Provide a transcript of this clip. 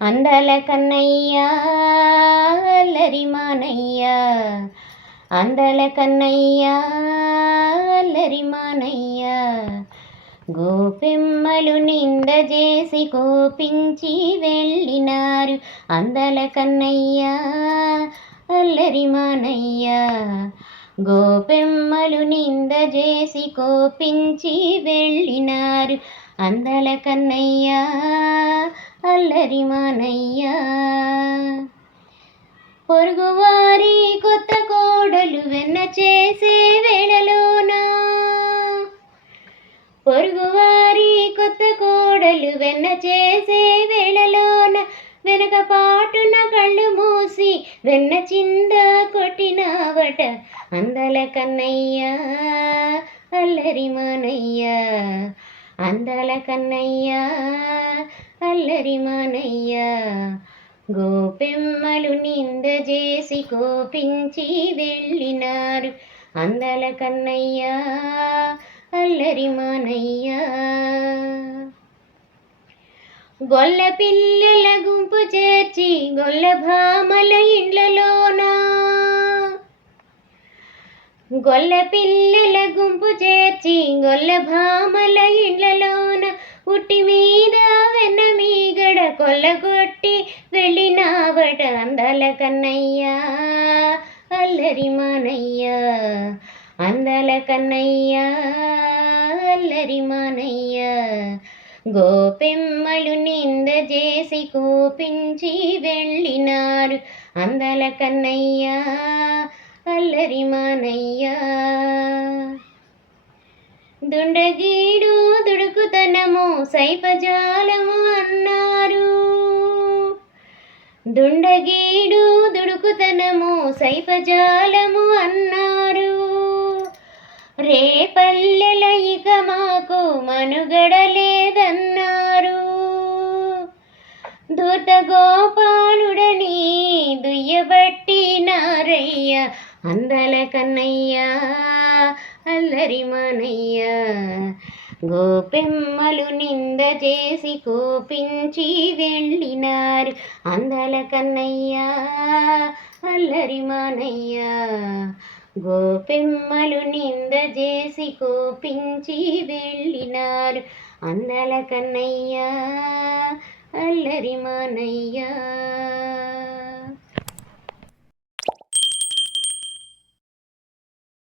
అందాల కన్నయ్య అల్లరి మానయ్య, అందాల కన్నయ్య అల్లరి మానయ్య, గోపెమ్మలు నిందజేసి కోపించి వెళ్ళినారు. అందాల కన్నయ్య అల్లరి మానయ్య, గోపెమ్మలు నిందజేసి కోపించి వెళ్ళినారు. అందాల కన్నయ్య అల్లరి మానయ్య, పొరుగువారి కొత్త కోడలు వెన్న చేసే వేళలోన, పొరుగువారి కొత్త కోడలు వెన్న చేసే వేళలోన, వెనక పాటున కళ్ళు మూసి వెన్న చింద కొట్టినావట. అందాల కన్నయ్య అల్లరి మానయ్య, అందాల కన్నయ్య అల్లరి మానయ్య, గోపెమ్మలు నిందజేసి కోపించి వెళ్ళినారు. అందాల కన్నయ్య అల్లరి మానయ్య, గొల్ల పిల్లల గుంపు చేర్చి గొల్ల భామల ఇండ్లలోన, గొల్ల పిల్లల గుంపు చేర్చి గొల్ల భామల ఇండ్లలోన, ఉట్టి మీద వెన్న మీగడ కొల్లగొట్టి వెళ్ళినావట. అందాల కన్నయ్య అల్లరి మానయ్య, అందాల కన్నయ్య అల్లరి మానయ్య, గోపెమ్మలు నిందజేసి కోపించి వెళ్ళినారు. అందాల కన్నయ్య అల్లరి మానయ్య, దుండగీడు దుడుకుతనము సైపజాలము అన్నారు, దుండగీడు దుడుకుతనము సైపజాలము అన్నారు. రేపల్లెల ఇక మాకు మనుగడ లేదన్నారు. దూత గోపాలుడని దుయ్యబట్టి నారయ్య. అందాల కన్నయ్య అల్లరి మానయ్య, గోపెమ్మలు నిందజేసి కోపించి వెళ్ళినారు. అందాల కన్నయ్య అల్లరి మానయ్య, గోపెమ్మలు నిందజేసి కోపించి వెళ్ళినారు. అందాల కన్నయ్య అల్లరి మానయ్య.